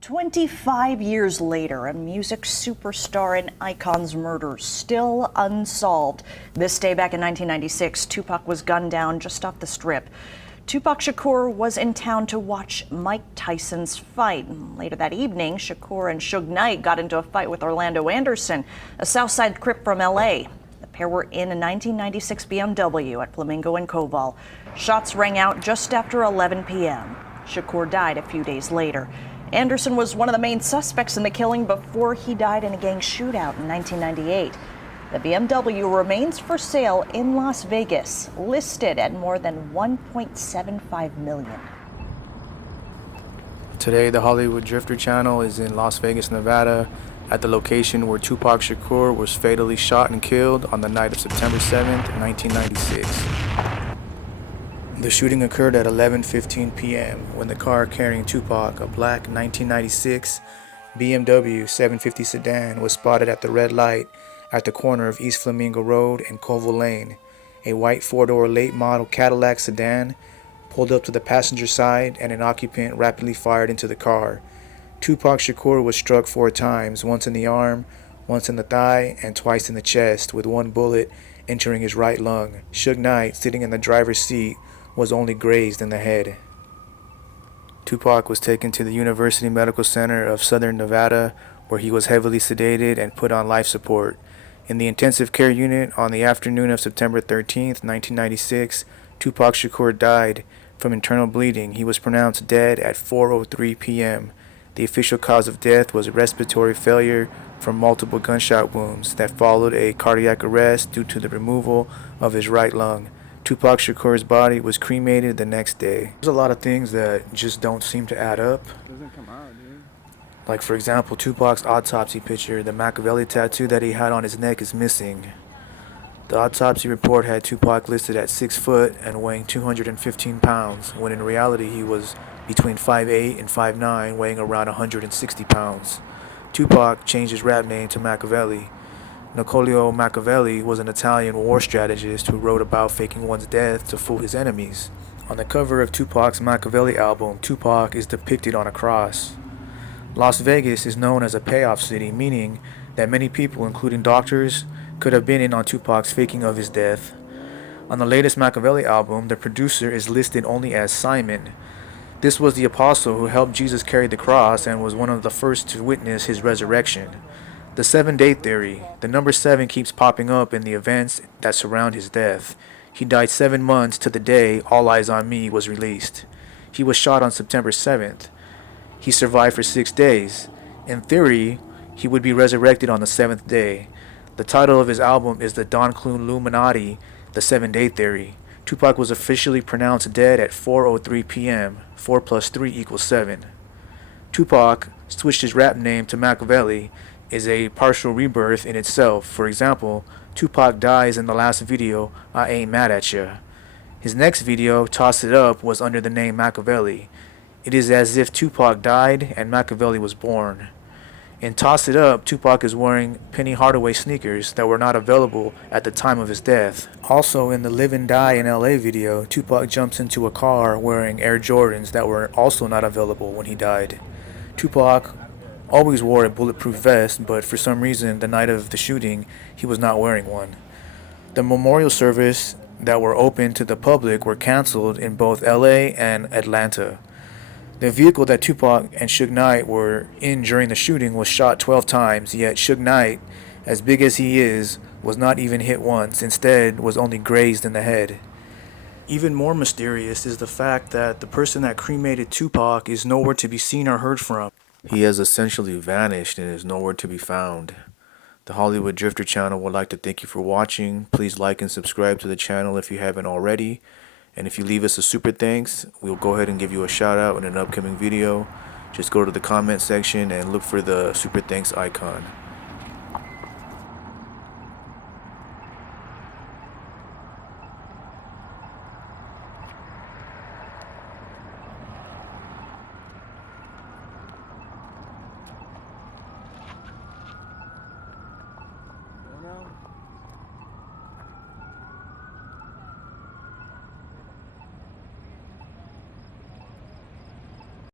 25 years later, a music superstar and icon's murder still unsolved. This day back in 1996, Tupac was gunned down just off the Strip. Tupac Shakur was in town to watch Mike Tyson's fight. Later that evening, Shakur and Suge Knight got into a fight with Orlando Anderson, a Southside Crip from LA. The pair were in a 1996 BMW at Flamingo and Koval. Shots rang out just after 11 p.m. Shakur died a few days later. Anderson was one of the main suspects in the killing before he died in a gang shootout in 1998. The BMW remains for sale in Las Vegas, listed at more than $1.75 million. Today, the Hollywood Drifter channel is in Las Vegas, Nevada, at the location where Tupac Shakur was fatally shot and killed on the night of September 7th, 1996. The shooting occurred at 11:15 p.m. when the car carrying Tupac, a black 1996 BMW 750 sedan, was spotted at the red light at the corner of East Flamingo Road and Koval Lane. A white four-door late model Cadillac sedan pulled up to the passenger side and an occupant rapidly fired into the car. Tupac Shakur was struck 4 times, once in the arm, once in the thigh, and twice in the chest, with one bullet entering his right lung. Suge Knight, sitting in the driver's seat, was only grazed in the head. Tupac was taken to the University Medical Center of Southern Nevada, where he was heavily sedated and put on life support. In the intensive care unit on the afternoon of September 13th, 1996, Tupac Shakur died from internal bleeding. He was pronounced dead at 4:03 p.m. The official cause of death was respiratory failure from multiple gunshot wounds that followed a cardiac arrest due to the removal of his right lung. Tupac Shakur's body was cremated the next day. There's a lot of things that just don't seem to add up. Doesn't come out, dude. Like, for example, Tupac's autopsy picture, the Machiavelli tattoo that he had on his neck is missing. The autopsy report had Tupac listed at 6 foot and weighing 215 pounds, when in reality he was between 5'8" and 5'9", weighing around 160 pounds. Tupac changed his rap name to Machiavelli. Niccolò Machiavelli was an Italian war strategist who wrote about faking one's death to fool his enemies. On the cover of Tupac's Machiavelli album, Tupac is depicted on a cross. Las Vegas is known as a payoff city, meaning that many people, including doctors, could have been in on Tupac's faking of his death. On the latest Machiavelli album, the producer is listed only as Simon. This was the apostle who helped Jesus carry the cross and was one of the first to witness his resurrection. The 7-day theory. The number 7 keeps popping up in the events that surround his death. He died 7 months to the day All Eyes on Me was released. He was shot on September 7th. He survived for 6 days. In theory, he would be resurrected on the 7th day. The title of his album is the Killuminati, the 7-day theory. Tupac was officially pronounced dead at 4:03 p.m. 4 plus 3 equals 7. Tupac switched his rap name to Machiavelli is a partial rebirth in itself. For example, Tupac dies in the last video, I Ain't Mad at Ya. His next video, Toss It Up, was under the name Machiavelli. It is as if Tupac died and Machiavelli was born. In Toss It Up, Tupac is wearing Penny Hardaway sneakers that were not available at the time of his death. Also, in the Live and Die in LA video, Tupac jumps into a car wearing Air Jordans that were also not available when he died. Tupac always wore a bulletproof vest, but for some reason, the night of the shooting, he was not wearing one. The memorial service that were open to the public were canceled in both LA and Atlanta. The vehicle that Tupac and Suge Knight were in during the shooting was shot 12 times, yet Suge Knight, as big as he is, was not even hit once, instead was only grazed in the head. Even more mysterious is the fact that the person that cremated Tupac is nowhere to be seen or heard from. He has essentially vanished and is nowhere to be found. The Hollywood Drifter channel would like to thank you for watching. Please like and subscribe to the channel if you haven't already. And if you leave us a super thanks, we'll go ahead and give you a shout out in an upcoming video. Just go to the comment section and look for the super thanks icon.